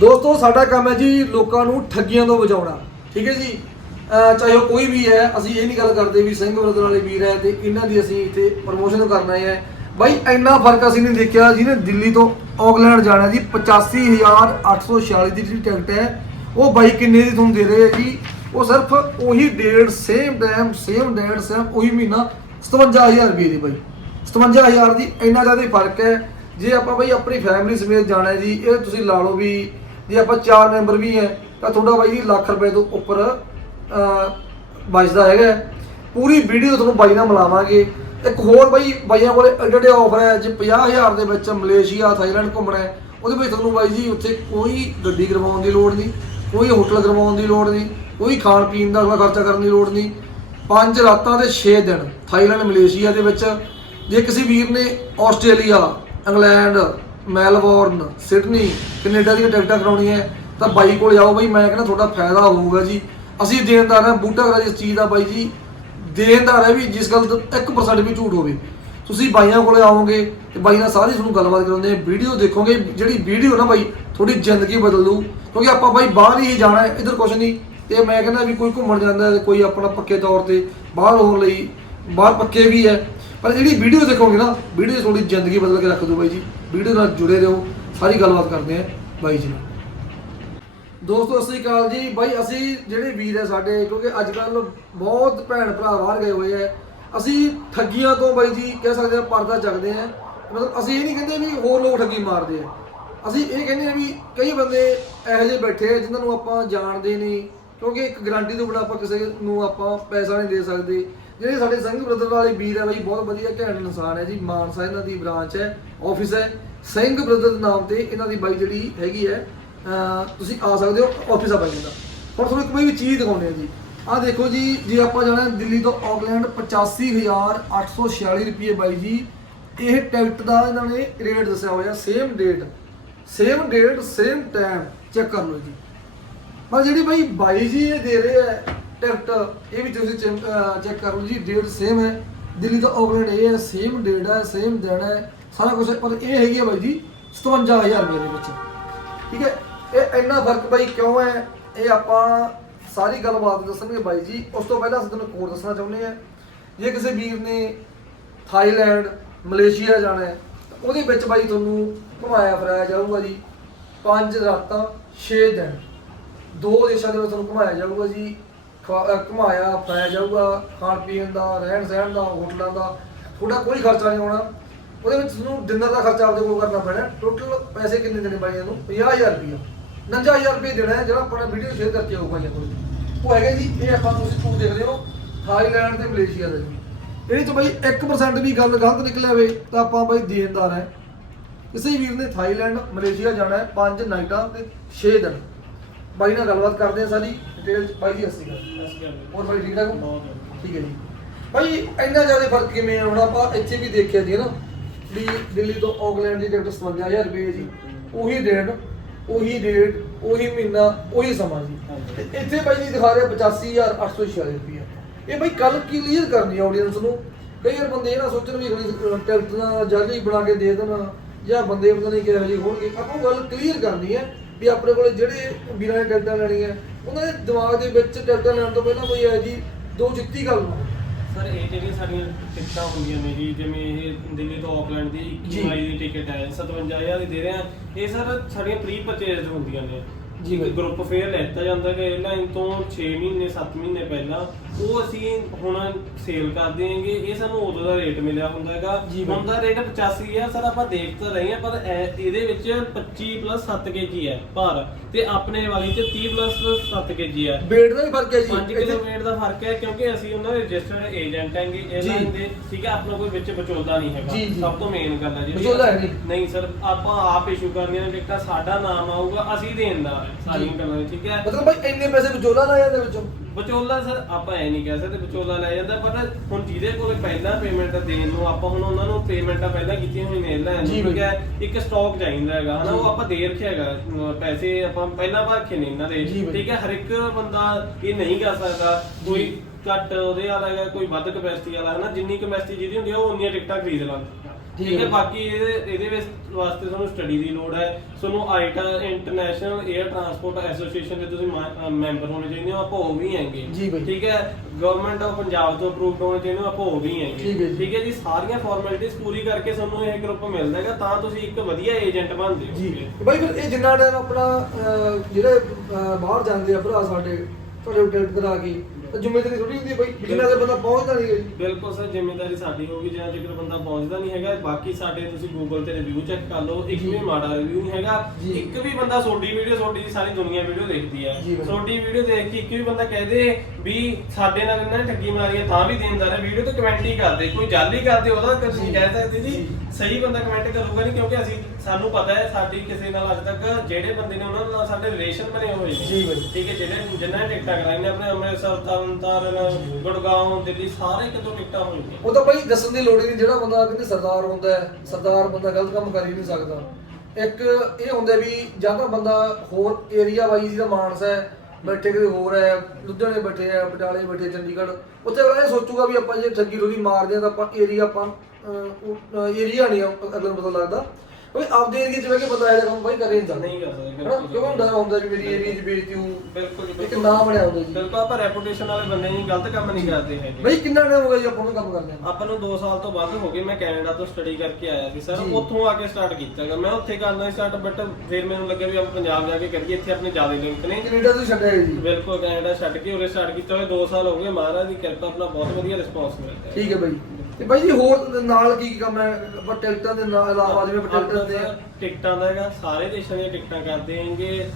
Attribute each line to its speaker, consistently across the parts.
Speaker 1: ਦੋਸਤੋ, ਸਾਡਾ ਕੰਮ ਹੈ ਜੀ ਲੋਕਾਂ ਨੂੰ ਠੱਗੀਆਂ ਤੋਂ ਬਚਾਉਣਾ। ਠੀਕ ਹੈ ਜੀ? ਚਾਹੇ ਉਹ ਕੋਈ ਵੀ ਹੈ, ਅਸੀਂ ਇਹ ਨਹੀਂ ਗੱਲ ਕਰਦੇ ਵੀ ਸਿੰਘ ਬ੍ਰਦਰ ਵਾਲੇ ਵੀਰ ਹੈ ਤੇ ਇਹਨਾਂ ਦੀ ਅਸੀਂ ਇੱਥੇ ਪ੍ਰਮੋਸ਼ਨ ਕਰਨਾ ਹੈ। ਬਾਈ, ਇੰਨਾ ਫ਼ਰਕ ਅਸੀਂ ਨਹੀਂ ਦੇਖਿਆ, ਜਿਹਨੇ ਦਿੱਲੀ ਤੋਂ ਆਕਲੈਂਡ ਜਾਣਾ ਜੀ 85846 ਦੀ ਜਿਹੜੀ ਟਿਕਟ ਹੈ, ਉਹ ਬਾਈ ਕਿੰਨੇ ਦੀ ਤੁਹਾਨੂੰ ਦੇ ਰਹੇ ਹੈ ਜੀ? ਉਹ ਸਿਰਫ ਉਹੀ date same time same date same ਉਹੀ ਮਹੀਨਾ 57000 ਰੁਪਏ ਦੀ ਬਾਈ। 57000 ਦੀ ਇੰਨਾ ਜ਼ਿਆਦਾ ਫ਼ਰਕ ਹੈ। ਜੇ ਆਪਾਂ ਬਈ ਆਪਣੀ ਫੈਮਿਲੀ ਸਮੇਤ ਜਾਣਾ ਜੀ, ਇਹ ਤੁਸੀਂ ਲਾ ਲਓ ਵੀ ਜੇ ਆਪਾਂ ਚਾਰ ਮੈਂਬਰ ਵੀ ਹੈ, ਤਾਂ ਤੁਹਾਡਾ ਬਾਈ ਜੀ ਲੱਖ ਰੁਪਏ ਤੋਂ ਉੱਪਰ ਬਚਦਾ ਹੈਗਾ ਪੂਰੀ ਵੀਡੀਓ ਤੁਹਾਨੂੰ ਬਾਈ ਨਾਲ ਮਿਲਾਵਾਂਗੇ। ਇੱਕ ਹੋਰ ਬਾਈ, ਬਾਈਆਂ ਕੋਲੇ ਐਡੇ ਐਡੇ ਆਫਰ ਹੈ, ਜੇ 50000 ਦੇ ਵਿੱਚ ਮਲੇਸ਼ੀਆ, ਥਾਈਲੈਂਡ ਘੁੰਮਣਾ ਹੈ, ਉਹਦੇ ਵਿੱਚ ਤੁਹਾਨੂੰ ਬਾਈ ਜੀ ਉੱਥੇ ਕੋਈ ਗੱਡੀ ਕਰਵਾਉਣ ਦੀ ਲੋੜ ਨਹੀਂ, ਕੋਈ ਹੋਟਲ ਕਰਵਾਉਣ ਦੀ ਲੋੜ ਨਹੀਂ, ਕੋਈ ਖਾਣ ਪੀਣ ਦਾ ਖਰਚਾ ਕਰਨ ਦੀ ਲੋੜ ਨਹੀਂ। ਪੰਜ ਰਾਤਾਂ ਤੇ 6 ਦਿਨ, ਥਾਈਲੈਂਡ, ਮਲੇਸ਼ੀਆ ਦੇ ਵਿੱਚ। ਜੇ ਕਿਸੇ ਵੀਰ ਨੇ Australia, England Melbourne, Sydney, Canada ਦੀਆਂ ਟਿਕਟਾਂ ਕਰਾਉਣੀਆਂ ਤਾਂ ਬਾਈ ਕੋਲ ਜਾਓ ਬਾਈ, ਮੈਂ ਕਹਿੰਦਾ ਤੁਹਾਡਾ ਫਾਇਦਾ ਹੋਊਗਾ ਜੀ। ਅਸੀਂ ਦੇਣਦਾਰ ਹਾਂ ਬੂਟਾ ਕਰਾ ਇਸ ਚੀਜ਼ ਦਾ ਬਾਈ ਜੀ ਦੇਣਦਾਰ ਹੈ ਵੀ ਜਿਸ ਗੱਲ ਤੋਂ 1% ਵੀ ਝੂਠ ਹੋਵੇ। ਤੁਸੀਂ ਬਾਈਆਂ ਕੋਲੇ ਆਓਗੇ ਤੇ ਬਾਈ ਨਾਲ ਸਾਰੀ ਤੁਹਾਨੂੰ ਗੱਲਬਾਤ ਕਰਾਉਂਦੇ ਵੀਡੀਓ ਦੇਖੋਗੇ, ਜਿਹੜੀ ਵੀਡੀਓ ਨਾ ਬਾਈ, ਤੁਹਾਡੀ ਜ਼ਿੰਦਗੀ ਬਦਲ ਦੂ ਕਿਉਂਕਿ ਆਪਾਂ ਬਾਈ ਬਾਹਰ ਹੀ ਜਾਣਾ ਹੈ, ਇਧਰ ਕੁਝ ਨਹੀਂ। ਤੇ ਮੈਂ ਕਹਿੰਦਾ ਵੀ ਕੋਈ ਘੁੰਮਣ ਜਾਂਦਾ ਕੋਈ ਆਪਣਾ ਪੱਕੇ ਤੌਰ ਤੇ ਬਾਹਰ ਹੋਣ ਲਈ, ਬਾਹਰ ਪੱਕੇ ਵੀ ਹੈ। ਪਰ ਜਿਹੜੀ ਵੀਡੀਓ ਦੇਖੋਗੇ ਨਾ, ਵੀਡੀਓ ਤੁਹਾਡੀ ਜ਼ਿੰਦਗੀ ਬਦਲ ਕੇ ਰੱਖ ਦੂ ਬਾਈ ਜੀ। ਵੀਡੀਓ ਨਾਲ ਜੁੜੇ ਰਹੋ, ਸਾਰੀ ਗੱਲਬਾਤ ਕਰਦੇ ਆ ਬਾਈ ਜੀ ਦੋਸਤੋ, ਸਤਿ ਸ਼੍ਰੀ ਅਕਾਲ ਜੀ। ਬਾਈ, ਅਸੀਂ ਜਿਹੜੇ ਵੀਰ ਹੈ ਸਾਡੇ, ਕਿਉਂਕਿ ਅੱਜ ਕੱਲ ਬਹੁਤ ਭੈਣ ਭਰਾ ਬਾਹਰ ਗਏ ਹੋਏ ਆ ਅਸੀਂ ਠੱਗੀਆਂ ਤੋਂ ਬਾਈ ਜੀ ਕਹਿ ਸਕਦੇ ਆ ਪਰਦਾ ਚੱਕਦੇ ਆ ਮਤਲਬ ਅਸੀਂ ਇਹ ਨਹੀਂ ਕਹਿੰਦੇ ਵੀ ਹੋਰ ਲੋਕ ਠੱਗੀ ਮਾਰਦੇ ਆ। ਅਸੀਂ ਇਹ ਕਹਿੰਦੇ ਆ ਵੀ ਕਈ ਬੰਦੇ ਇਹੋ ਜਿਹੇ ਬੈਠੇ ਆ ਜਿਨ੍ਹਾਂ ਨੂੰ ਆਪਾਂ ਜਾਣਦੇ ਨਹੀਂ, ਕਿਉਂਕਿ ਇੱਕ ਗਾਰੰਟੀ ਤੋਂ ਬਿਨਾਂ ਆਪਾਂ ਕਿਸੇ ਨੂੰ ਆਪਾਂ ਪੈਸਾ ਨਹੀਂ ਦੇ ਸਕਦੇ। ਜਿਹੜੇ ਸਾਡੇ ਸਿੰਘ ਬ੍ਰਦਰ ਵਾਲੇ ਵੀਰ ਹੈ ਬਾਈ, ਬਹੁਤ ਵਧੀਆ ਘੈਂਟ ਇਨਸਾਨ ਹੈ ਜੀ, ਮਾਨਸਾ ਇਹਨਾਂ ਦੀ ਬ੍ਰਾਂਚ ਹੈ ਆਫਿਸ ਹੈ। ਸਿੰਘ ਬ੍ਰਦਰ ਦੇ ਨਾਮ ਤੇ ਇਹਨਾਂ ਦੀ ਬਾਈ ਜਿਹੜੀ ਹੈਗੀ ਹੈ ਤੁਸੀਂ ਆ ਸਕਦੇ ਹੋ ਆਫਿਸ ਆ ਬਾਈ ਦਾ। ਹੁਣ ਤੁਹਾਨੂੰ ਇੱਕ ਕੋਈ ਵੀ ਚੀਜ਼ ਦਿਖਾਉਂਦੇ ਆ ਜੀ। ਆਹ ਦੇਖੋ ਜੀ, ਜੇ ਆਪਾਂ ਜਾਣਾ ਦਿੱਲੀ ਤੋਂ ਆਕਲੈਂਡ 85846 ਰੁਪਏ ਬਾਈ ਜੀ। ਇਹ ਟਿਕਟ ਦਾ ਇਹਨਾਂ ਨੇ ਰੇਟ ਦੱਸਿਆ ਹੋਇਆ same date same date same time check ਕਰ ਲਓ ਜੀ। ਪਰ ਜਿਹੜੀ ਬਾਈ ਬਾਈ ਜੀ ਇਹ ਦੇ ਰਹੇ ਆ ਟਿਕਟ, ਇਹ ਵੀ ਤੁਸੀਂ ਚੈੱਕ ਕਰ ਲਓ ਜੀ ਡੇਟ ਸੇਮ ਹੈ। ਦਿੱਲੀ ਤੋਂ ਆਕਲੈਂਡ ਇਹ ਹੈ ਸੇਮ ਡੇਟ ਹੈ ਸੇਮ ਦਿਨ ਹੈ, ਸਾਰਾ ਕੁਝ ਪਰ ਇਹ ਹੈਗੀ ਹੈ ਬਾਈ ਜੀ 57000 ਰੁਪਏ ਦੇ ਵਿੱਚ। ਠੀਕ ਹੈ? ਇਹ ਇੰਨਾ ਫ਼ਰਕ ਬਾਈ ਕਿਉਂ ਹੈ? ਇਹ ਆਪਾਂ ਸਾਰੀ ਗੱਲਬਾਤ ਦੱਸਣਗੇ ਬਾਈ ਜੀ। ਉਸ ਤੋਂ ਪਹਿਲਾਂ ਅਸੀਂ ਤੁਹਾਨੂੰ ਕੋਡ ਦੱਸਣਾ ਚਾਹੁੰਦੇ ਆ ਜੇ ਕਿਸੇ ਵੀਰ ਨੇ ਥਾਈਲੈਂਡ, ਮਲੇਸ਼ੀਆ ਜਾਣਾ ਹੈ ਉਹਦੇ ਵਿੱਚ ਬਾਈ ਤੁਹਾਨੂੰ ਘੁਮਾਇਆ ਫਿਰਾਇਆ ਜਾਊਗਾ ਜੀ 5 ਰਾਤਾਂ 6 ਦਿਨ। ਦੋ ਦੇਸ਼ਾਂ ਦੇ ਵਿੱਚ ਤੁਹਾਨੂੰ ਘੁਮਾਇਆ ਜਾਊਗਾ ਜੀ। ਘੁਮਾਇਆ ਫਿਰਾਇਆ ਜਾਊਗਾ, ਖਾਣ ਪੀਣ ਦਾ, ਰਹਿਣ ਸਹਿਣ ਦਾ, ਹੋਟਲਾਂ ਦਾ, ਤੁਹਾਡਾ ਕੋਈ ਖਰਚਾ ਨਹੀਂ ਹੋਣਾ ਉਹਦੇ ਵਿੱਚ ਤੁਹਾਨੂੰ ਡਿਨਰ ਦਾ ਖਰਚਾ ਆਪਦੇ ਕੋਲ ਕਰਨਾ ਪੈਣਾ। ਟੋਟਲ ਪੈਸੇ ਕਿੰਨੇ ਦੇਣੇ ਬਾਈਆਂ ਨੂੰ? 50000 ਰੁਪਇਆ 59000 ਰੁਪਏ ਦੇਣਾ ਹੈ, ਜਿਹੜਾ ਆਪਣਾ ਵੀਡੀਓ ਸ਼ੇਅਰ ਕਰਕੇ ਆਊਗਾ ਬਾਈਆਂ ਕੋਲ। ਉਹ ਹੈਗਾ ਜੀ, ਇਹ ਆਪਾਂ ਤੁਸੀਂ ਟੂਰ ਦੇਖਦੇ ਹੋ, ਥਾਈਲੈਂਡ ਤੇ ਮਲੇਸ਼ੀਆ ਦਾ। ਜੀ ਇਹਦੇ ਤੋਂ ਬਾਈ 1% ਵੀ ਗੱਲ ਗਲਤ ਨਿਕਲਿਆ ਹੋਵੇ, ਤਾਂ ਆਪਾਂ ਬਾਈ ਦੇਣਦਾਰ ਹੈ। ਕਿਸੇ ਵੀਰ ਨੇ ਥਾਈਲੈਂਡ, ਮਲੇਸ਼ੀਆ ਜਾਣਾ ਹੈ 5 ਨਾਈਟਾਂ ਤੇ 6 ਦਿਨ। ਬਾਈ ਨਾਲ ਗੱਲਬਾਤ ਕਰਦੇ ਆ ਸਾਰੀ। ਡਿਟੇਲ ਬਾਈ ਦੀ ਹੱਸੀ ਗੱਲ ਹੋਰ ਬਾਈ ਠੀਕ ਠਾਕ ਹੋ? ਠੀਕ ਹੈ ਜੀ। ਭਾਈ ਇੰਨਾ ਜ਼ਿਆਦਾ ਫ਼ਰਕ ਕਿਵੇਂ ਆ? ਹੁਣ ਆਪਾਂ ਇੱਥੇ ਵੀ ਦੇਖਿਆ ਜੀ ਨਾ ਵੀ ਦਿੱਲੀ ਤੋਂ ਆਕਲੈਂਡ ਦੀ ਟਿਕਟ 57000 ਰੁਪਏ ਜੀ। ਉਹੀ ਡੇਟ ਉਹੀ ਡੇਟ ਉਹੀ ਮਹੀਨਾ ਉਹੀ ਸਮਾਂ ਜੀ। ਤੇ ਇੱਥੇ ਬਾਈ ਜੀ ਦਿਖਾ ਰਿਹਾ 85846 ਰੁਪਏ ਇਹ ਬਾਈ ਕੱਲ ਕਲੀਅਰ ਕਰਨੀ ਆਡੀਅנס ਨੂੰ। ਕਈ ਵਾਰ ਬੰਦੇ ਇਹ ਨਾ ਸੋਚਣ ਵੀ ਅਗਲੀ ਟਿਕਟ ਨਾ ਜਾਲੀ ਬਣਾ ਕੇ ਦੇ ਦੇਣ ਜਾਂ ਬੰਦੇ ਪਤਾ ਨਹੀਂ ਕਿਹੋ ਜਿਹੇ ਹੋਣਗੇ। ਆਪਾਂ ਉਹ ਗੱਲ ਕਲੀਅਰ ਕਰਨੀ ਹੈ ਵੀ ਆਪਣੇ ਕੋਲੇ ਜਿਹੜੇ ਵੀਰਾਂ ਨੇ ਟਿਕਟਾਂ ਲੈਣੀਆਂ ਉਹਨਾਂ ਦੇ ਦਿਮਾਗ ਦੇ ਵਿੱਚ ਟਿਕਟਾਂ ਲੈਣ ਤੋਂ ਪਹਿਲਾਂ ਕੋਈ ਹੈ ਜੀ ਦੋ ਚਿੱਤੀ ਗੱਲ ਨਾ
Speaker 2: ਸਰ ਇਹ ਜਿਹੜੀਆਂ ਸਾਡੀਆਂ ਟਿਕਟਾਂ ਹੁੰਦੀਆਂ ਨੇ ਜੀ ਜਿਵੇਂ ਇਹ ਦਿੱਲੀ ਤੋਂ ਆਕਲੈਂਡ ਦੀ
Speaker 1: ਜੀ।
Speaker 2: 21 ਮਈ ਦੀ ਟਿਕਟ ਹੈ 57000 ਦੀ ਦੇ ਰਹੇ ਆ ਇਹ ਸਰ ਸਾਡੀਆਂ ਪ੍ਰੀ ਪਰਚੇਜ਼ ਹੁੰਦੀਆਂ ਨੇ
Speaker 1: ਜੀ।
Speaker 2: ਗਰੁੱਪ ਫੇਅਰ ਲੈਤਾ ਜਾਂਦਾ ਕਿ 에ਅਰਲਾਈਨ ਤੋਂ 6 ਮਹੀਨੇ 7 ਮਹੀਨੇ ਪਹਿਲਾਂ ਉਹ ਅਸੀਂ ਹੁਣ ਸੇਲ ਕਰ ਦੇਂਗੇ ਇਹ ਸਾਨੂੰ ਉਦੋਂ ਦਾ ਰੇਟ ਮਿਲਿਆ ਹੁੰਦਾ ਹੈਗਾ।
Speaker 1: ਜੀ।
Speaker 2: ਹੁਣ ਦਾ ਰੇਟ 85 ਆ ਸਰ ਆਪਾਂ ਦੇਖ ਤਾਂ ਰਹੇ ਆ ਪਰ ਇਹ- ਇਹਦੇ ਵਿੱਚ 25 ਪਲੱਸ 7 ਕੇਜੀ ਹੈ ਭਾਰ ਤੇ ਆਪਣੇ ਵਾਲੀ ਚ 30 ਪਲੱਸ 7 ਕੇਜੀ ਹੈ।
Speaker 1: ਵੇਟ ਦਾ ਵੀ ਫ਼ਰਕ ਹੈ ਜੀ।
Speaker 2: 5
Speaker 1: ਇੱਥੇ-
Speaker 2: ਕਿਲੋ weight ਦਾ ਫ਼ਰਕ ਹੈ ਕਿਉਂਕਿ ਅਸੀਂ ਉਹਨਾਂ ਦੇ ਰਜਿਸਟਰਡ ਏਜੰਟ ਹੈਗੇ 에ਅਰਲਾਈਨ ਦੇ ਠੀਕ ਹੈ ਆਪਣਾ ਕੋਈ ਵਿੱਚ ਵਿਚੋਲਾ ਨਹੀਂ ਹੈਗਾ।
Speaker 1: ਜੀ, ਜੀ।
Speaker 2: ਸਭ ਤੋਂ ਮੇਨ ਗੱਲ ਹੈ ਜਿਹੜੀ
Speaker 1: ਵਿਚੋਲਾ ਹੈ ਨਹੀਂ।
Speaker 2: ਨਹੀਂ ਸਰ ਆਪਾਂ ਆਪ ਇਸ਼ੂ ਕਰਨੀਆਂ ਨੇ ਟਿਕਟਾਂ ਸਾਡਾ ਨਾਮ ਆਊਗਾ ਅਸੀਂ ਦੇਣਦਾਰ ਹਾਂ ਸਾਰੀਆਂ
Speaker 1: ਜੀ।
Speaker 2: ਗੱਲਾਂ ਦੇ, ਠੀਕ ਹੈ?
Speaker 1: ਮਤਲਬ ਭਾਈ ਇੰਨੇ ਪੈਸੇ ਵਿਚੋਲਾ ਨਾ ਜਾਂਦੇ ਵਿੱਚੋਂ?
Speaker 2: ਵਿਚੋਲਾ ਸਰ ਆਪਾਂ ਐ ਨਹੀਂ ਕਹਿ ਸਕਦੇ ਵਿਚੋਲਾ ਲੈ ਜਾਂਦਾ ਪਰ ਹੁਣ ਜਿਹਦੇ ਕੋਲ ਪਹਿਲਾਂ ਪੇਮੈਂਟ ਦੇਣ ਨੂੰ ਆਪਾਂ ਹੁਣ ਉਹਨਾਂ ਨੂੰ ਪੇਮੈਂਟਾਂ ਪਹਿਲਾਂ ਕੀਤੀਆਂ ਹੋਈਆਂ ਨੇ ਲੈ
Speaker 1: ਜੀ
Speaker 2: ਠੀਕ ਹੈ? ਇੱਕ ਸਟਾਕ ਚਾਹੀਦਾ ਹੈਗਾ ਹਨਾ। ਉਹ ਆਪਾਂ ਦੇ ਰੱਖਿਆ ਹੈਗਾ ਪੈਸੇ ਆਪਾਂ ਪਹਿਲਾਂ ਭਰ ਕੇ ਨੇ ਇਹਨਾਂ ਦੇ
Speaker 1: ਜੀ ਬਾਈ।
Speaker 2: ਠੀਕ ਹੈ? ਹਰ ਇੱਕ ਬੰਦਾ ਇਹ ਨਹੀਂ ਕਰ ਸਕਦਾ ਕੋਈ ਘੱਟ ਉਹਦੇ ਵਾਲਾ ਹੈਗਾ ਕੋਈ ਵੱਧ ਕਪੈਸਿਟੀ ਵਾਲਾ ਹਨਾ? ਜਿੰਨੀ ਕਪੈਸਿਟੀ ਜਿਹਦੀ ਹੁੰਦੀ ਆ ਉਹ ਉਨੀਆਂ ਟਿਕਟਾਂ ਖਰੀਦ ਲੈਂਦਾ।
Speaker 1: ਠੀਕ ਹੈ।
Speaker 2: ਬਾਕੀ ਇਹਦੇ ਇਹਦੇ ਵਿੱਚ ਵਾਸਤੇ ਤੁਹਾਨੂੰ ਸਟੱਡੀ ਦੀ ਲੋੜ ਹੈ। ਤੁਹਾਨੂੰ IATA international air transport association ਦੇ ਤੁਸੀਂ ਮੈਂਬਰ ਹੋਣੇ ਚਾਹੀਦੇ ਹੋ ਆਪਾਂ ਉਹ ਵੀ ਹੈਗੇ।
Speaker 1: ਜੀ ਬਾਈ।
Speaker 2: ਠੀਕ ਹੈ। ਗਵਰਨਮੈਂਟ ਆਫ ਪੰਜਾਬ ਤੋਂ ਅਪਰੂਵਡ ਹੋਣੇ ਚਾਹੀਦੇ ਹੋ ਆਪਾਂ ਉਹ ਵੀ ਹੈਗੇ।
Speaker 1: ਠੀਕ ਹੈ ਜੀ।
Speaker 2: ਠੀਕ ਹੈ ਜੀ। ਸਾਰੀਆਂ ਫਾਰਮੈਲਿਟੀਆਂ ਪੂਰੀ ਕਰਕੇ ਤੁਹਾਨੂੰ ਇਹ ਗਰੁੱਪ ਮਿਲਦਾ ਹੈਗਾ ਤਾਂ ਤੁਸੀਂ ਇੱਕ ਵਧੀਆ ਏਜੰਟ ਬਣਦੇ ਹੋ।
Speaker 1: ਜੀ। ਬਾਈ ਫਿਰ ਇਹ ਜਿੰਨਾ ਟਾਈਮ ਆਪਣਾ ਅਹ, ਜਿਹੜੇ ਅਹ, ਬਾਹਰ ਜਾਂਦੇ ਆ ਭਰਾ ਸਾਡੇ ਤੁਹਾਡੇ ਟਿਕਟ ਕਰਾ ਕੇ ਤਾਂ ਜ਼ਿੰਮੇਵਾਰੀ ਥੋੜੀ ਹੁੰਦੀ ਹੈ ਬਾਈ ਬਿਜਲੀ ਦੇ ਬੰਦਾ ਪਹੁੰਚਦਾ ਨਹੀਂ ਹੈ ਜੀ
Speaker 2: ਬਿਲਕੁਲ ਸਰ ਜ਼ਿੰਮੇਵਾਰੀ ਸਾਡੀ ਹੋਗੀ ਜਿੰਨਾ ਚਿਰ ਬੰਦਾ ਪਹੁੰਚਦਾ ਨਹੀਂ ਹੈਗਾ ਬਾਕੀ ਸਾਡੇ ਤੁਸੀਂ ਗੂਗਲ ਤੇ ਰਿਵਿਊ ਚੈੱਕ ਕਰ ਲਓ ਇੱਕ
Speaker 1: ਜੀ।
Speaker 2: ਵੀ ਮਾੜਾ ਰਿਵਿਊ ਨਹੀਂ ਹੈਗਾ
Speaker 1: ਜੀ।
Speaker 2: ਇੱਕ ਵੀ ਬੰਦਾ ਤੁਹਾਡੀ ਵੀਡੀਓ ਤੁਹਾਡੀ ਦੀ ਸਾਰੀ ਦੁਨੀਆ ਵੀਡੀਓ ਦੇਖਦੀ ਹੈ
Speaker 1: ਜੀ ਬਿਲਕੁਲ।
Speaker 2: ਤੁਹਾਡੀ ਵੀਡੀਓ ਦੇਖ ਕੇ ਇੱਕ ਵੀ ਬੰਦਾ ਕਹਦੇ ਵੀ ਸਾਡੇ ਨਾਲ ਇਹਨਾਂ ਨੇ ਠੱਗੀ ਮਾਰੀ ਹੈ ਤਾਂ ਵੀ ਦੇਣਦਾਰ ਹੈ ਵੀਡੀਓ ਤੇ ਕਮੈਂਟ ਹੀ ਕਰਦੇ ਕੋਈ ਜਾਲੀ ਕਰਦੇ ਉਹਦਾ ਕੁਝ ਨਹੀਂ
Speaker 1: ਜੀ।
Speaker 2: ਕਹਿ ਸਕਦੇ ਜੀ। ਸਹੀ ਬੰਦਾ ਕਮੈਂਟ ਕਰੂਗਾ ਨਹੀਂ ਕਿਉਂਕਿ ਅਸੀਂ ਸਾਨੂੰ ਪਤਾ ਹੈ ਸਾਡੀ ਕਿਸੇ ਨਾਲ ਅੱਜ ਤੱਕ ਜਿਹੜੇ ਬੰਦੇ ਨੇ ਉਹਨਾਂ ਨਾਲ ਸਾਡੇ ਰਿਲੇਸ਼ਨ ਬਣੇ ਹੋਏ
Speaker 1: ਜੀ।
Speaker 2: ਠੀਕ ਹੈ ਜਿਹੜੇ ਜਿਨ੍ਹਾਂ ਨੇ ਟਿਕਟਾਂ ਕਰਾਈਆਂ ਆਪਣੇ ਅੰਮ੍ਰਿਤਸਰ ਤਰਨਤਾਰਨ ਗੁੜਗਾਉਂ ਦਿੱਲੀ, ਸਾਰੇ ਕਿਤੋਂ ਟਿਕਟਾਂ ਹੋਈਆਂ
Speaker 1: ਉਹ ਤਾਂ ਬਾਈ ਦੱਸਣ ਦੀ ਲੋੜ ਹੀ ਨਹੀਂ, ਜਿਹੜਾ ਬੰਦਾ ਕਹਿੰਦੇ ਸਰਦਾਰ ਹੁੰਦਾ ਹੈ, ਸਰਦਾਰ ਬੰਦਾ ਗਲਤ ਕੰਮ ਕਰ ਹੀ ਨਹੀਂ ਸਕਦਾ। ਇੱਕ ਇਹ ਹੁੰਦਾ ਵੀ ਜਾਂ ਤਾਂ ਬੰਦਾ ਹੋਰ ਏਰੀਆ ਵਾਈਜ਼ ਦਾ ਮਾਨਸ ਹੈ, ਬੈਠੇ ਕੋਈ ਹੋਰ ਹੈ, ਲੁਧਿਆਣੇ ਬੈਠੇ ਆ ਪਟਿਆਲੇ ਬੈਠੇ, ਚੰਡੀਗੜ੍ਹ, ਉੱਥੇ ਅਗਲਾ ਇਹ ਸੋਚੂਗਾ ਵੀ ਆਪਾਂ ਜੇ ਠੱਗੀ ਰੋਦੀ ਮਾਰਦੇ ਆ ਤਾਂ ਆਪਾਂ ਏਰੀਆ ਆਪਾਂ ਏਰੀਆ ਨਹੀਂ ਅਗਲੇ ਨੂੰ ਪਤਾ ਲੱਗਦਾ। ਕੋਈ ਆਪਦੇ ਏਰੀਆ 'ਚ ਬਹਿ ਕੇ ਬੰਦਾ ਇਹ ਕੰਮ ਬਾਈ ਕਰੇ ਨਹੀਂ
Speaker 2: ਨਹੀਂ ਕਰ ਸਕਦੇ
Speaker 1: ਹਨਾ? ਹੁੰਦਾ ਹੁੰਦਾ ਵੀ ਮੇਰੀ ਏਰੀਆ 'ਚ ਬੇਇੱਜ਼ਤੀ ਹੋਊ?
Speaker 2: ਬਿਲਕੁਲ ਜੀ,
Speaker 1: ਇੱਕ
Speaker 2: ਬਿਲਕੁਲ।
Speaker 1: ਨਾਮ ਬਣਿਆ ਹੁੰਦਾ ਜੀ?
Speaker 2: ਬਿਲਕੁਲ ਆਪਾਂ ਰੈਪੂਟੇਸ਼ਨ ਵਾਲੇ ਬੰਦੇ ਨਹੀਂ ਗਲਤ ਕੰਮ ਨਹੀਂ ਕਰਦੇ ਹੈਗੇ।
Speaker 1: ਬਈ ਕਿੰਨਾ ਟਾਈਮ ਹੋ ਗਿਆ ਜੀ ਆਪਾਂ ਨੂੰ ਕੰਮ ਕਰਦੇ ਆ
Speaker 2: ਆਪਾਂ ਨੂੰ 2 ਸਾਲ ਤੋਂ ਵੱਧ ਹੋ ਗਏ ਮੈਂ ਕੈਨੇਡਾ ਤੋਂ ਸਟੱਡੀ ਕਰਕੇ ਆਇਆ ਸੀ ਸਰ
Speaker 1: ਜੀ।
Speaker 2: ਉੱਥੋਂ ਆ ਕੇ ਸਟਾਰਟ ਕੀਤਾ ਗਾ। ਮੈਂ ਉੱਥੇ ਕਰਨਾ ਸਟਾਰਟ ਬਟ ਫਿਰ ਮੈਨੂੰ ਲੱਗਿਆ ਵੀ ਆਪਾਂ ਪੰਜਾਬ ਜਾ ਕੇ ਕਰੀਏ ਇੱਥੇ ਆਪਣੇ ਜ਼ਿਆਦਾ ਲਿੰਕ ਨੇ।
Speaker 1: ਕੈਨੇਡਾ ਤੋਂ ਛੱਡਿਆ ਜੀ।
Speaker 2: ਬਿਲਕੁਲ ਕੈਨੇਡਾ ਛੱਡ ਕੇ ਉਰੇ ਸਟਾਰਟ ਕੀਤਾ। ਹੋਇਆ 2 ਸਾਲ ਹੋ ਗਏ ਮਹਾਰਾਜ ਦੀ ਕਿਰਪਾ ਆਪਣਾ ਬਹੁਤ ਵਧੀਆ ਰਿਸਪੌਂਸ ਮਿਲਦਾ ਹੈ
Speaker 1: ਠੀਕ ਹੈ ਬਾਈ। ਤੇ ਬਾਈ ਜੀ ਹੋਰ ਨਾਲ ਕੀ ਕੀ ਕੰਮ ਹੈ? ਆਪਾਂ ਟਿਕਟਾਂ ਦੇ ਨਾਲ ਇਲਾਵਾ ਜਿਵੇਂ ਆਪਾਂ ਟਿਕਟਾਂ ਦੇ
Speaker 2: ਟਿਕਟਾਂ ਦਾ ਹੈਗਾ ਸਾਰੇ ਦੇਸ਼ਾਂ ਦੀਆਂ ਟਿਕਟਾਂ ਕਰਦੇ ਹੈਗੇ।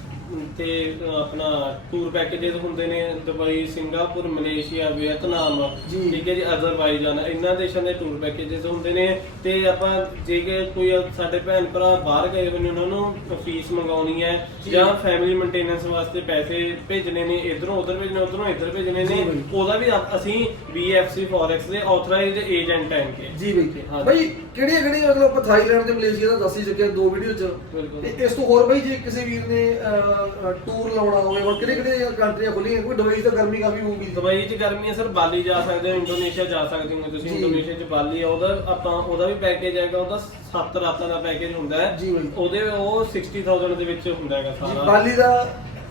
Speaker 2: ਤੇ ਆਪਣਾ ਟੂਰ ਪੈਕੇजेस ਹੁੰਦੇ ਨੇ ਦੁਬਈ ਸਿੰਗਾਪੁਰ ਮਲੇਸ਼ੀਆ ਵਿਅਤਨਾਮ ਠੀਕ ਹੈ ਜੀ ਅਜ਼ਰਬਾਈਜਾਨ ਇਹਨਾਂ ਦੇਸ਼ਾਂ ਦੇ ਟੂਰ ਪੈਕੇजेस ਹੁੰਦੇ ਨੇ। ਤੇ ਆਪਾਂ ਜੇ ਕਿ ਕੋਈ ਸਾਡੇ ਭੈਣ ਭਰਾ ਬਾਹਰ ਗਏ ਹੋਏ ਉਹਨਾਂ ਨੂੰ ਫੀਸ ਮੰਗਾਉਣੀ ਹੈ
Speaker 1: ਜਾਂ।
Speaker 2: ਫੈਮਿਲੀ ਮੇਨਟੇਨੈਂਸ ਵਾਸਤੇ ਪੈਸੇ ਭੇਜਣੇ ਨੇ ਇਧਰੋਂ ਉਧਰ ਭੇਜਣੇ ਉਧਰੋਂ ਇੱਧਰ ਭੇਜਣੇ ਨੇ
Speaker 1: ਬਾਈ।
Speaker 2: ਉਹਦਾ ਵੀ ਅਸੀਂ BFC ਫੋਰੈਕਸ ਦੇ ਆਥੋਰਾਈਜ਼ਡ ਏਜੰਟ ਹਾਂ ਕਿ
Speaker 1: ਜੀ ਬਈ। ਬਈ ਕਿਹੜੀਆਂ ਕਿਹੜੀਆਂ ਮਤਲਬ ਆਪਾਂ ਥਾਈਲੈਂਡ ਤੇ ਮਲੇਸ਼ੀਆ ਦਾ ਦੱਸ ਚੁੱਕੇ ਦੋ ਵੀਡੀਓ ਚ। ਇਸ ਤੋਂ ਹੋਰ ਬਈ ਜੇ ਕਿਸੇ ਵੀਰ ਨੇ ਟੂਰ ਲਾਉਣਾ ਹੋਵੇ ਹੋਰ ਕਿਹੜੇ ਕਿਹੜੇ ਕੰਟਰੀਆਂ ਖੁੱਲੀਆਂ ਕੋਈ ਦੁਬਈ ਤਾਂ ਗਰਮੀ ਕਾਫੀ ਹੋਊਗੀ
Speaker 2: ਦੁਬਈ 'ਚ ਗਰਮੀ ਹੈ ਸਰ ਬਾਲੀ ਜਾ ਸਕਦੇ ਹੋ ਇੰਡੋਨੇਸ਼ੀਆ ਜਾ ਸਕਦੇ ਹੋ ਤੁਸੀਂ
Speaker 1: ਜੀ।
Speaker 2: ਇੰਡੋਨੇਸ਼ੀਆ 'ਚ ਬਾਲੀ ਆ ਉਹਦਾ ਆਪਾਂ ਉਹਦਾ ਵੀ ਪੈਕੇਜ ਹੈਗਾ ਉਹਦਾ 7 ਰਾਤਾਂ ਦਾ ਪੈਕੇਜ ਹੁੰਦਾ ਹੈ
Speaker 1: ਜੀ।
Speaker 2: ਉਹਦੇ ਉਹ 60000 ਦੇ ਵਿੱਚ ਹੁੰਦਾ ਹੈਗਾ
Speaker 1: ਜੀ
Speaker 2: ਸਾਰਾ
Speaker 1: ਬਾਲੀ ਦਾ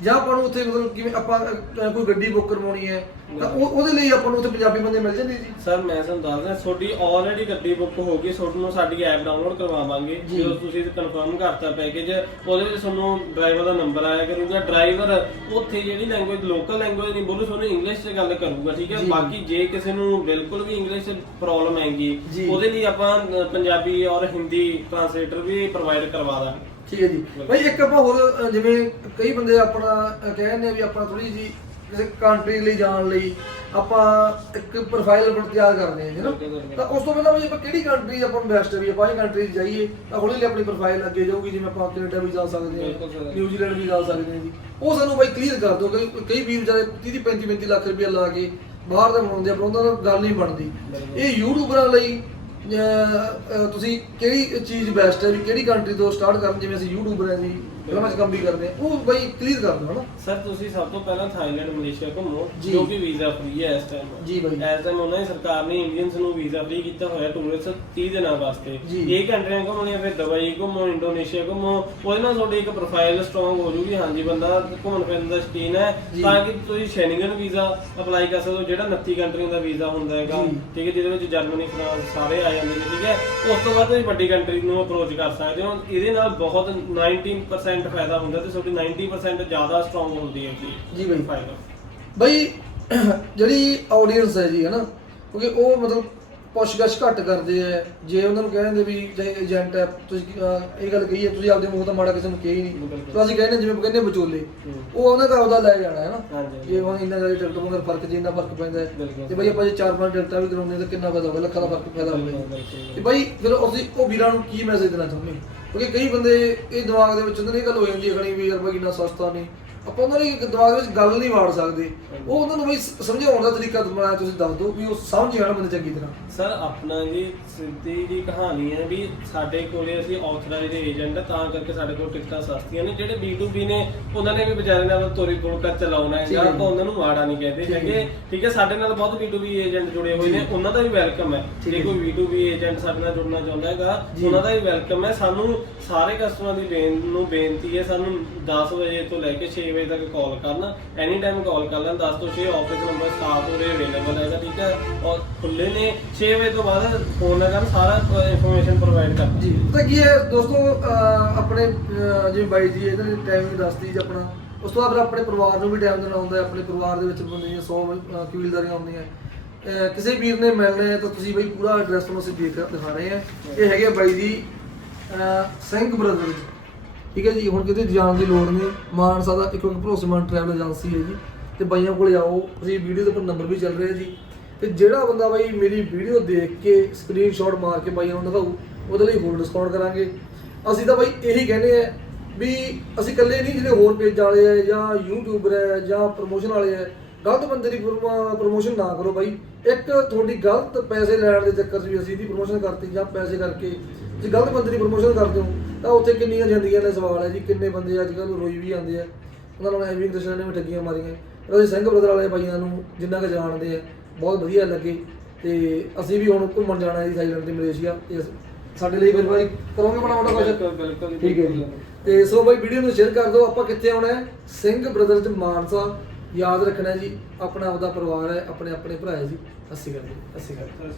Speaker 1: ਜਾਂ ਆਪਾਂ ਨੂੰ ਉੱਥੇ ਮਤਲਬ ਕਿਵੇਂ ਆਪਾਂ ਕੋਈ ਗੱਡੀ ਬੁੱਕ ਕਰਵਾਉਣੀ ਹੈ ਤਾਂ ਉਹ ਉਹਦੇ ਲਈ ਆਪਾਂ ਨੂੰ ਉੱਥੇ ਪੰਜਾਬੀ ਬੰਦੇ ਮਿਲ ਜਾਂਦੇ ਜੀ
Speaker 2: ਸਰ ਮੈਂ ਤੁਹਾਨੂੰ ਦੱਸਦਾ ਤੁਹਾਡੀ ਆਲਰੇਡੀ ਗੱਡੀ ਬੁੱਕ ਹੋ ਗਈ ਤੁਹਾਨੂੰ ਸਾਡੀ ਐਪ ਡਾਊਨਲੋਡ ਕਰਵਾਵਾਂਗੇ
Speaker 1: ਜੀ।
Speaker 2: ਜਦੋਂ ਤੁਸੀਂ ਕਨਫਰਮ ਕਰਤਾ ਪੈਕੇਜ ਉਹਦੇ ਵਿੱਚ ਤੁਹਾਨੂੰ ਡਰਾਈਵਰ ਦਾ ਨੰਬਰ ਆਇਆ ਕਰੂਗਾ ਡਰਾਈਵਰ ਉੱਥੇ ਜਿਹੜੀ ਲੈਂਗੁਏਜ ਲੋਕਲ ਲੈਂਗੁਏਜ ਨਹੀਂ ਬੋਲੂ ਤੁਹਾਨੂੰ ਇੰਗਲਿਸ਼ 'ਚ ਗੱਲ ਕਰੂਗਾ ਠੀਕ ਹੈ
Speaker 1: ਜੀ।
Speaker 2: ਬਾਕੀ ਜੇ ਕਿਸੇ ਨੂੰ ਬਿਲਕੁਲ ਵੀ ਇੰਗਲਿਸ਼ 'ਚ ਪ੍ਰੋਬਲਮ
Speaker 1: ਜੀ।
Speaker 2: ਉਹਦੇ ਲਈ ਆਪਾਂ ਅ, ਪੰਜਾਬੀ ਔਰ ਹਿੰਦੀ ਟ੍ਰਾਂਸਲੇਟਰ ਵੀ ਪ੍ਰੋਵਾਈਡ ਕਰਵਾ ਦਾਂਗੇ
Speaker 1: ਠੀਕ ਹੈ ਜੀ ਭਾਈ ਇੱਕ ਆਪਾਂ ਹੋਰ ਅ, ਜਿਵੇਂ ਕਈ ਬੰਦੇ ਆਪਣਾ ਅ, ਕਹਿ ਆ ਵੀ ਆਪਾਂ ਥੋੜੀ ਜੀ ਕਿਸੇ ਕੰਟਰੀ ਲਈ ਜਾਣ ਲਈ ਆਪਾਂ ਇੱਕ ਪ੍ਰੋਫਾਈਲ ਬਣ ਤਿਆਰ ਕਰਦੇ ਹਾਂ ਜੀ ਨਾ
Speaker 2: ਬਿਲਕੁਲ, ਬਿਲਕੁਲ।
Speaker 1: ਤਾਂ ਉਸ ਤੋਂ ਪਹਿਲਾਂ ਵੀ ਆਪਾਂ ਕਿਹੜੀ ਕੰਟਰੀ ਆਪਾਂ ਨੂੰ ਬੈਸਟ ਵੀ ਆਪਾਂ ਇਹ ਕੰਟਰੀ 'ਚ ਜਾਈਏ ਤਾਂ ਹੌਲੀ ਹੌਲੀ ਆਪਣੀ ਪ੍ਰੋਫਾਈਲ ਅੱਗੇ ਜਾਊਗੀ ਜਿਵੇਂ ਆਪਾਂ ਕੈਨੇਡਾ ਵੀ ਜਾ ਸਕਦੇ
Speaker 2: ਬਿਲਕੁਲ
Speaker 1: ਹਾਂ
Speaker 2: ਸਰ।
Speaker 1: ਨਿਊਜ਼ੀਲੈਂਡ ਵੀ ਜਾ ਸਕਦੇ ਹਾਂ ਜੀ ਉਹ ਸਾਨੂੰ ਬਾਈ ਕਲੀਅਰ ਕਰ ਦਿਓ ਕਈ ਕਈ ਵੀਰ ਵਿਚਾਰੇ 30 35 35 ਲੱਖ ਰੁਪਏ ਲਾ ਕੇ ਬਾਹਰ ਦਾ ਬਣਾਉਂਦੇ ਆ ਪਰ ਉਹਨਾਂ ਨਾਲ ਗੱਲ ਨਹੀਂ ਬਣਦੀ। ਇਹ ਯੂਟਿਊਬਰਾਂ ਲਈ ਤੁਸੀਂ ਕਿਹੜੀ ਚੀਜ਼ ਬੈਸਟ ਹੈ ਵੀ ਕਿਹੜੀ ਕੰਟਰੀ ਤੋਂ ਸਟਾਰਟ ਕਰਨ? ਜਿਵੇਂ ਅਸੀਂ ਯੂਟਿਊਬਰ ਹਾਂ ਜੀ। ਫਿਲਮਾਂ 'ਚ ਕੰਮ ਵੀ ਕਰਦੇ ਹਾਂ ਉਹ ਬਾਈ ਕਲੀਅਰ ਕਰ ਦਿਓ ਹਨਾ
Speaker 2: ਸਰ ਤੁਸੀਂ ਸਭ ਤੋਂ ਪਹਿਲਾਂ ਥਾਈਲੈਂਡ ਮਲੇਸ਼ੀਆ ਘੁੰਮੋ
Speaker 1: ਜੀ।
Speaker 2: ਜੋ ਕਿ ਵੀਜ਼ਾ ਫ੍ਰੀ ਹੈ ਇਸ ਟਾਈਮ
Speaker 1: ਜੀ ਬਾਈ।
Speaker 2: ਇਸ ਟਾਈਮ ਉਹਨਾਂ ਦੀ ਸਰਕਾਰ ਨੇ ਇੰਡੀਅਨਸ ਨੂੰ ਵੀਜ਼ਾ ਫ੍ਰੀ ਕੀਤਾ ਹੋਇਆ ਟੂਰਿਸਟ 30 ਦਿਨਾਂ ਵਾਸਤੇ
Speaker 1: ਜੀ।
Speaker 2: ਇਹ ਕੰਟਰੀਆਂ ਘੁੰਮਣੀਆਂ ਫਿਰ ਦੁਬਈ ਘੁੰਮੋ ਇੰਡੋਨੇਸ਼ੀਆ ਘੁੰਮੋ ਉਹਦੇ ਨਾਲ ਤੁਹਾਡੀ ਇੱਕ ਪ੍ਰੋਫਾਈਲ ਸਟਰੋਂਗ ਹੋ ਜੂਗੀ ਹਾਂਜੀ ਬੰਦਾ ਘੁੰਮਣ ਫਿਰਨ ਦਾ ਸ਼ੌਕੀਨ ਹੈ
Speaker 1: ਜੀ।
Speaker 2: ਤਾਂ ਕਿ ਤੁਸੀਂ ਸ਼ੈਨਗਨ ਵੀਜ਼ਾ ਅਪਲਾਈ ਕਰ ਸਕਦੇ ਹੋ ਜਿਹੜਾ 29 ਕੰਟਰੀਆਂ ਦਾ ਵੀਜ਼ਾ ਹੁੰਦਾ ਹੈਗਾ
Speaker 1: ਜੀ।
Speaker 2: ਠੀਕ ਹੈ ਜਿਹਦੇ ਵਿੱਚ ਜਰਮਨੀ ਫਰਾਂਸ ਸਾਰੇ ਆ ਜਾਂਦੇ ਨੇ ਠੀਕ ਹੈ ਉਸ ਤੋਂ ਬਾਅਦ ਤੁਸੀਂ ਵੱਡੀ ਕੰਟਰੀ ਨੂੰ ਅਪਰੋਚ ਕਰ ਸਕਦੇ ਹੋ ਇਹਦੇ ਨਾਲ ਬਹੁਤ 19% ਫਾਇਦਾ ਹੁੰਦਾ ਤੇ ਤੁਹਾਡੀ 90% ਜ਼ਿਆਦਾ ਸਟਰੋਂਗ ਹੁੰਦੀ ਹੈ ਜੀ
Speaker 1: ਜੀ ਬਾਈ
Speaker 2: ਫਾਇਦਾ
Speaker 1: ਬਈ ਜਿਹੜੀ ਆਡੀਅנס ਹੈ ਜੀ ਹਨਾ ਕਿਉਂਕਿ ਉਹ ਮਤਲਬ ਪੁੱਛਗਛ ਘੱਟ ਕਰਦੇ ਆ ਜੇ ਉਹਨਾਂ ਨੂੰ ਕਹਿੰਦੇ ਵੀ ਜੇ ਏਜੰਟ ਹੈ ਤੁਸੀਂ ਅਹ ਇਹ ਗੱਲ ਕਹੀ ਹੈ ਤੁਸੀਂ ਆਪਦੇ ਮੂੰਹ ਤੋਂ ਮਾੜਾ ਕਿਸੇ ਨੂੰ ਕਹੀ ਨਹੀਂ
Speaker 2: ਬਿਲਕੁਲ।
Speaker 1: ਤਾਂ ਅਸੀਂ ਕਹਿੰਦੇ ਜਿਵੇਂ ਕਹਿੰਦੇ ਵਿਚੋਲੇ
Speaker 2: ਹੂੰ।
Speaker 1: ਉਹ ਉਹਨਾਂ ਦਾ ਉਹਦਾ ਲੈ ਜਾਣਾ ਹੈ ਨਾ
Speaker 2: ਹਾਂਜੀ।
Speaker 1: ਜੇ ਹੁਣ ਇੰਨਾ ਜ਼ਿਆਦਾ ਟਿਕਟ ਮਗਰ ਫ਼ਰਕ ਜੇ ਇੰਨਾ ਫ਼ਰਕ ਪੈਂਦਾ ਹੈ
Speaker 2: ਬਿਲਕੁਲ।
Speaker 1: ਤੇ ਬਈ ਆਪਾਂ ਜੇ ਚਾਰ ਪੰਜ ਟਿਕਟਾਂ ਵੀ ਕਰਾਉਂਦੇ ਹਾਂ ਤਾਂ ਕਿੰਨਾ ਫਾਇਦਾ ਹੋਵੇ ਲੱਖਾਂ ਦਾ ਫ਼ਰਕ
Speaker 2: ਬਿਲਕੁਲ,
Speaker 1: ਹੋਵੇ
Speaker 2: ਬਿਲਕੁਲ।
Speaker 1: ਤੇ ਬਈ ਫਿਰ ਅਸੀਂ ਉਹ ਵੀਰਾਂ ਨੂੰ ਕੀ ਮੈਸੇਜ ਦੇਣਾ ਚਾਹੁੰਦੇ ਹਾਂ? ਕਿਉਂਕਿ ਕਈ ਬੰਦੇ ਇਹ ਦਿਮਾਗ ਦੇ ਵਿੱਚ ਉਹਨਾਂ ਦੀ ਗੱਲ ਹੋ ਜਾਂਦੀ ਹੈ ਖਣੀ ਵੀ ਯਾਰ ਭਾਈ ਇੰਨਾ ਸਸਤਾ ਨਹੀਂ। ਆਪਾਂ ਉਹਨਾਂ ਦੀ ਦਿਮਾਗ ਵਿੱਚ ਗੱਲ ਨਹੀਂ ਵਾੜ ਸਕਦੇ ਉਹ ਉਹਨਾਂ ਨੂੰ ਬਈ ਸ- ਸਮਝਾਉਣ ਦਾ ਤਰੀਕਾ ਬਣਾਇਆ ਤੁਸੀਂ ਦੱਸ ਦਿਓ ਵੀ ਉਹ ਸਮਝ ਜਾਣ ਬੰਦੇ ਚੰਗੀ ਤਰ੍ਹਾਂ
Speaker 2: ਸਰ ਆਪਣਾ ਜੀ ਸਿੱਧੀ ਜੀ ਕਹਾਣੀ ਹੈ ਵੀ ਸਾਡੇ ਕੋਲੇ ਅਸੀਂ ਆਥੋਰਾਈਜ਼ਡ ਏਜੰਟ ਤਾਂ ਕਰਕੇ ਸਾਡੇ ਕੋਲ ਟਿਕਟਾਂ ਸਸਤੀਆਂ ਨੇ ਜਿਹੜੇ B2B ਨੇ ਉਹਨਾਂ ਨੇ ਵੀ ਵਿਚਾਰੇ ਨਾਲ ਤੋਰੀ ਫੁਲਕਾ ਚਲਾਉਣਾ ਹੈ
Speaker 1: ਠੀਕ
Speaker 2: ਜਾਂ
Speaker 1: ਹੈ
Speaker 2: ਆਪਾਂ ਉਹਨਾਂ ਨੂੰ ਮਾੜਾ ਨਹੀਂ ਕਹਿੰਦੇ
Speaker 1: ਠੀਕ ਹੈ।
Speaker 2: ਹੈਗੇ ਠੀਕ ਹੈ ਸਾਡੇ ਨਾਲ ਬਹੁਤ B2B ਏਜੰਟ ਜੁੜੇ ਹੋਏ ਨੇ। ਉਹਨਾਂ ਦਾ ਵੀ ਵੈਲਕਮ ਹੈ
Speaker 1: ਠੀਕ
Speaker 2: ਜੇ
Speaker 1: ਹੈ।
Speaker 2: ਕੋਈ B2B ਏਜੰਟ ਸਾਡੇ ਨਾਲ ਜੁੜਨਾ ਚਾਹੁੰਦਾ ਹੈਗਾ
Speaker 1: ਜੀ।
Speaker 2: ਉਹਨਾਂ ਦਾ ਵੀ ਵੈਲਕਮ ਹੈ ਸਾਨੂੰ ਸਾਰੇ ਕਸਟਮਰਾਂ ਦੀ ਬੇਨ ਨੂੰ ਬੇਨਤੀ ਹੈ ਸਾਨੂੰ 10 ਵਜੇ ਤੋਂ ਲੈ ਕੇ 6 ਵਜੇ ਤੱਕ ਕਾਲ ਕਰਨ ਐਨੀ ਟਾਈਮ ਕਾਲ ਕਰ ਲੈਣ 10 ਤੋਂ 6 ਆਫਿਸ ਨੰਬਰ ਸਟਾਫ ਉਰੇ ਅਵੇਲੇਬਲ ਹੈਗਾ, ਠੀਕ ਹੈ? ਔਰ ਖੁੱਲੇ ਨੇ 6 ਵਜੇ ਤੋਂ ਬਾਅਦ ਫੋਨ ਕਰਨ, ਸਾਰਾ ਇਨਫੋਰਮੇਸ਼ਨ ਪ੍ਰੋਵਾਈਡ ਕਰ
Speaker 1: ਜੀ ਤਾਂ ਕੀ ਹੈ ਦੋਸਤੋ, ਅਹ, ਆਪਣੇ, ਅਹ, ਜਿਵੇਂ ਬਾਈ ਜੀ ਇਹਨਾਂ ਨੇ ਟਾਈਮ ਵੀ ਦੱਸਤੀ ਜੀ ਆਪਣਾ, ਉਸ ਤੋਂ ਬਾਅਦ ਫਿਰ ਆਪਣੇ ਪਰਿਵਾਰ ਨੂੰ ਵੀ ਟਾਈਮ ਦੇਣਾ ਹੁੰਦਾ ਹੈ, ਆਪਣੇ ਪਰਿਵਾਰ ਦੇ ਵਿੱਚ ਬੰਦੇ 100 ਕਬੀਲਦਾਰੀਆਂ ਹੁੰਦੀਆਂ ਅਹ, ਕਿਸੇ ਵੀਰ ਨੇ ਮਿਲਣਾ ਹੈ ਤਾਂ ਤੁਸੀਂ ਬਈ ਪੂਰਾ ਐਡਰੈਸ ਤੁਹਾਨੂੰ ਅਸੀਂ ਦੇਖ, ਦਿਖਾ ਰਹੇ ਹਾਂ। ਇਹ ਹੈਗੇ ਆ ਬਾਈ ਜੀ, ਅਹ, ਸਿੰਘ ਬ੍ਰਦਰਜ਼ ਠੀਕ ਹੈ ਜੀ, ਹੁਣ ਕਿਤੇ ਜਾਣ ਦੀ ਲੋੜ ਨਹੀਂ। ਮਾਨਸਾ ਦਾ ਇੱਕ ਭਰੋਸੇਮੰਦ ਟਰੈਵਲ ਏਜੰਸੀ ਹੈ ਜੀ। ਤੇ ਬਾਈਆਂ ਕੋਲ ਆਓ, ਅਸੀਂ ਵੀਡੀਓ ਦੇ ਉੱਪਰ ਨੰਬਰ ਵੀ ਚੱਲ ਰਿਹਾ ਜੀ। ਤੇ ਜਿਹੜਾ ਬੰਦਾ ਬਾਈ ਮੇਰੀ ਵੀਡੀਓ ਦੇਖ ਕੇ ਸਕਰੀਨਸ਼ਾਟ ਮਾਰ ਕੇ ਬਾਈਆਂ ਨੂੰ ਦਿਖਾਊ, ਉਹਦੇ ਲਈ ਹੋਰ ਡਿਸਕਾਊਂਟ ਕਰਾਂਗੇ। ਅਸੀਂ ਤਾਂ ਬਾਈ ਇਹੀ ਕਹਿੰਦੇ ਆ ਵੀ ਅਸੀਂ ਇਕੱਲੇ ਨਹੀਂ ਜਿਹੜੇ ਹੋਰ ਪੇਜ ਵਾਲੇ ਆ, ਜਾਂ ਯੂਟਿਊਬਰ ਹੈ ਜਾਂ ਪ੍ਰੋਮੋਸ਼ਨ ਵਾਲੇ ਆ, ਗਲਤ ਬੰਦੇ ਦੀ ਪ੍ਰੋਮੋਸ਼ਨ ਨਾ ਕਰੋ ਬਾਈ। ਇੱਕ ਤੁਹਾਡੀ ਗਲਤ ਪੈਸੇ ਲੈਣ ਦੇ ਚੱਕਰ 'ਚ ਵੀ ਅਸੀਂ ਇਹਦੀ ਪ੍ਰੋਮੋਸ਼ਨ ਕਰਤੀ ਜਾਂ ਪੈਸੇ ਕਰਕੇ ਜੇ ਗਲਤ ਬੰਦੇ ਦੀ ਪ੍ਰੋਮੋਸ਼ਨ ਕਰਦੇ ਹੋ ਤਾਂ ਉੱਥੇ ਕਿੰਨੀਆਂ ਜ਼ਿੰਦਗੀਆਂ ਦੇ ਸਵਾਲ ਹੈ ਜੀ ਕਿੰਨੇ ਬੰਦੇ ਅੱਜ ਕੱਲ੍ਹ ਰੋਈ ਵੀ ਜਾਂਦੇ ਆ। ਉਹਨਾਂ ਨਾਲ ਐਵੇਂ ਕ੍ਰਿਸ਼ਨ ਨੇ ਵੀ ਠੱਗੀਆਂ ਮਾਰੀਆਂ। ਪਰ ਅਸੀਂ ਸਿੰਘ ਬ੍ਰਦਰ ਵਾਲੇ ਬਾਈਆਂ ਨੂੰ ਜਿੰਨਾ ਕੁ ਜਾਣਦੇ ਆ ਬਹੁਤ ਵਧੀਆ ਲੱਗੇ। ਤੇ ਅਸੀਂ ਵੀ ਹੁਣ ਘੁੰਮਣ ਜਾਣਾ ਹੈ ਜੀ ਥਾਈਲੈਂਡ ਤੇ ਮਲੇਸ਼ੀਆ। ਤੇ ਸਾਡੇ ਲਈ ਫਿਰ ਬਾਈ ਕਰੋਗੇ ਬੜਾ ਮੋਟਾ ਕੁਝ ਠੀਕ ਹੈ ਜੀ। ਤੇ ਸੋ ਬਾਈ ਵੀਡੀਓ ਨੂੰ ਸ਼ੇਅਰ ਕਰ ਦਿਓ ਆਪਾਂ ਕਿੱਥੇ ਆਉਣਾ ਹੈ? ਸਿੰਘ ਬ੍ਰਦਰਜ਼ ਮਾਨਸਾ। ਯਾਦ ਰੱਖਣਾ ਜੀ ਆਪਣਾ ਆਪਦਾ ਪਰਿਵਾਰ ਹੈ ਆਪਣੇ ਆਪਣੇ ਭਰਾ ਹੈ ਜੀ। ਅਸੀਂ ਕਰਦੇ ਅਸੀਂ ਕਰਦੇ।